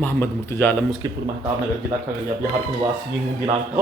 मोहम्मद मुर्तजा आलम मुस्कीपुर महताब नगर जिला खगड़िया बिहार के निवासी हूँ। दिनांक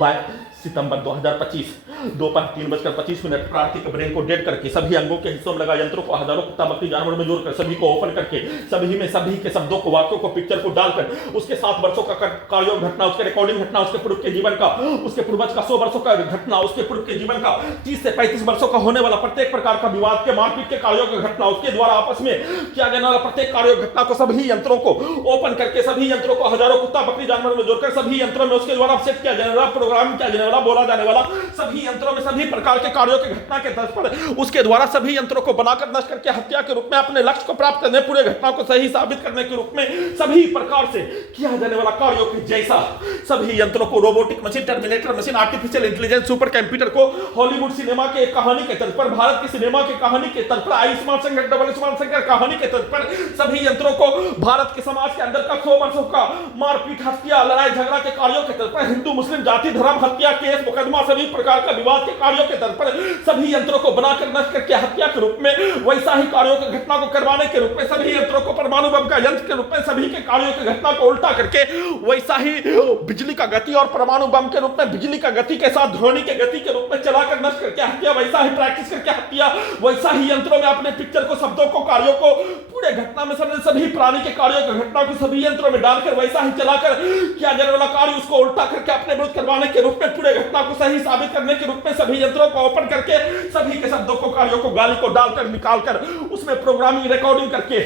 22 सितंबर 2025 दोपहर 3:25 प्रार्थी के ब्रेन को डेड करके सभी अंगों के हिस्सों में लगा यंत्रों को हजारों कुत्ता बकरी जानवर में जोड़कर सभी को ओपन करके सभी में सभी के शब्दों को वाक्यों को पिक्चर को डालकर उसके 7 वर्षों का कार्यों घटना उसके रिकॉर्डिंग घटना उसके पूर्व के जीवन का उसके पूर्वज का 100 वर्षों का घटना उसके पूर्व के जीवन का 30 से 35 वर्षों का होने वाला प्रत्येक प्रकार का विवाद के मारपीट के कार्यों की घटना उसके द्वारा आपस में किया जाने वाला प्रत्येक कार्यों घटना को सभी यंत्रों को ओपन करके सभी यंत्रों को हजारों कुत्ता बकरी जानवर में जोड़कर सभी यंत्रों में उसके द्वारा सेट किया जाने वाला प्रोग्राम किया जाने वाला बोला जाने वाला सभी यंत्रों में सभी प्रकार के कार्यों की घटना के तर्ज पर उसके द्वारा सभी यंत्रों को बनाकर नष्ट करके हत्या के रूप में अपने लक्ष्य को प्राप्त करने पूरे घटना को सही साबित करने के रूप में सभी प्रकार से किया जाने वाला कार्यों के जैसा सभी यंत्रों को robotic machine terminator machine artificial intelligence super computer को हॉलीवुड सिनेमा के कहानी के तर्ज पर भारत की सिनेमा की कहानी के तर्ज पर आयुष्मान शंकर डबल आयुष्मान शंकर कहानी के तर्ज पर सभी यंत्रों को भारत के समाज के अंदर का 100 वर्षों का मारपीट हत्या लड़ाई झगड़ा के कार्यों के तर्ज पर हिंदू मुस्लिम जाति धर्म हत्या केस मुकदमा सभी प्रकार का विवाद के कार्यों के तर्ज पर सभी यंत्रों को बनाकर नष्ट करके हत्या के रूप में वैसा ही कार्यों की घटना को करवाने के रूप में सभी यंत्रों को परमाणु बम का यंत्र के रूप में सभी के कार्यों की घटना को उल्टा करके वैसा ही बिजली का गति और परमाणु बम के रूप में बिजली का गति के साथ ध्वनि के गति के रूप में चलाकर नष्ट करके हत्या वैसा ही प्रैक्टिस करके हत्या वैसा ही यंत्रों में अपने पिक्चर को शब्दों को कार्यों को पूरे घटना में सभी प्राणी के कार्यों की घटना को सभी यंत्रों में डालकर वैसा ही चलाकर किया जाने वाला कार्य उसको उल्टा करके अपने विरुद्ध करवाने के रूप में पूरे घटना को सही साबित करने के रूप में सभी यंत्रों को ओपन करके सभी के शब्दों को कार्यों को गाली को डालकर निकालकर उसमें प्रोग्रामिंग रिकॉर्डिंग करके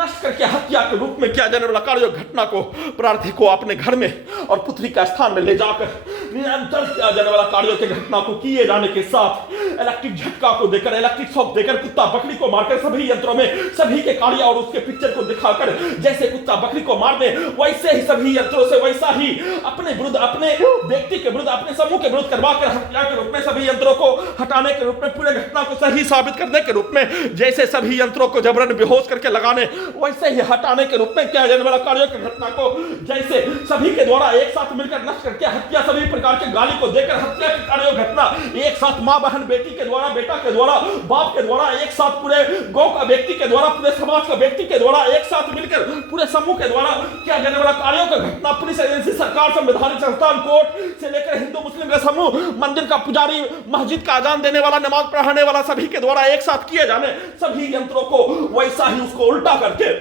नष्ट करके हत्या के रूप में किया जाने वाला कार्य घटना को प्रार्थी को अपने घर में और पुत्री का स्थान में ले जाकर निरंतर किया जाने वाला कार्यों के घटना को किए जाने के साथ इलेक्ट्रिक झटका को देकर इलेक्ट्रिक शॉक देकर कुत्ता बकरी को मारकर सभी यंत्रों में सभी के कार्य और उसके पिक्चर को दिखाकर जैसे कुत्ता बकरी को मार दे वैसे ही सभी यंत्रों से वैसा ही अपने विरुद्ध अपने व्यक्ति के विरुद्ध अपने समूह के विरुद्ध करवाकर हत्या के रूप में सभी यंत्रों को हटाने के रूप में पूरे घटना को सही साबित करने के रूप में जैसे सभी यंत्रों को जबरन बेहोश करके लगाने वैसे ही हटाने के रूप में किया जाने वाला कार्यों की घटना को जैसे सभी के द्वारा एक साथ मिलकर नष्ट करके हत्या सभी प्रकार के गाली को देकर हत्या की कार्यों घटना एक साथ मां बहन बेटी के द्वारा बेटा के द्वारा बाप के द्वारा एक साथ पूरे गांव का व्यक्ति के द्वारा पूरे समाज का व्यक्ति के द्वारा एक साथ मिलकर पूरे समूह के द्वारा किया जाने वाला कार्यों का घटना पुलिस एजेंसी सरकार संवैधानिक संस्थान कोर्ट से लेकर हिंदू मुस्लिम का समूह मंदिर का पुजारी मस्जिद का अजान देने वाला नमाज पढ़ाने वाला सभी के द्वारा एक साथ किए जाने सभी यंत्रों को वैसा ही उसको उल्टा करके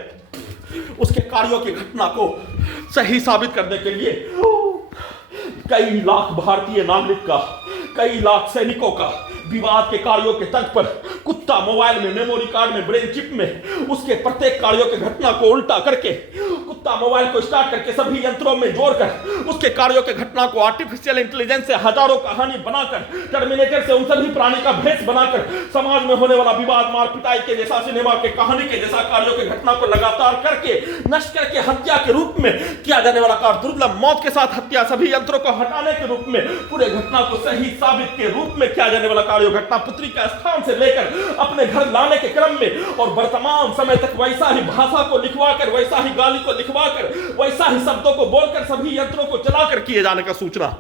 उसके कार्यों की घटना को सही साबित करने के लिए कई लाख भारतीय नागरिक का कई लाख सैनिकों का विवाद के कार्यों के तर्ज पर कुत्ता मोबाइल में मेमोरी कार्ड में ब्रेन चिप में उसके प्रत्येक कार्यों की घटना को उल्टा करके कुत्ता मोबाइल को स्टार्ट करके सभी यंत्रों में जोड़कर उसके कार्यों की घटना को आर्टिफिशियल इंटेलिजेंस से हजारों कहानी बनाकर टर्मिनेटर से उन सभी प्राणी का भेष बनाकर समाज में होने वाला विवाद मार पिटाई के जैसा सिनेमा के कहानी के जैसा कार्यों की घटना को लगातार करके नष्ट करके हत्या के रूप में किया जाने वाला कार्य दुर्लभ मौत के साथ हत्या सभी यंत्रों को हटाने के रूप में पूरे घटना को सही साबित के रूप में किया जाने वाला कार्य घटना पुत्री का स्थान से लेकर अपने घर लाने के क्रम में और वर्तमान समय तक वैसा ही भाषा को लिखवाकर वैसा ही गाली को लिखवाकर वैसा ही शब्दों को बोलकर सभी यंत्रों को चलाकर किए जाने का सूचना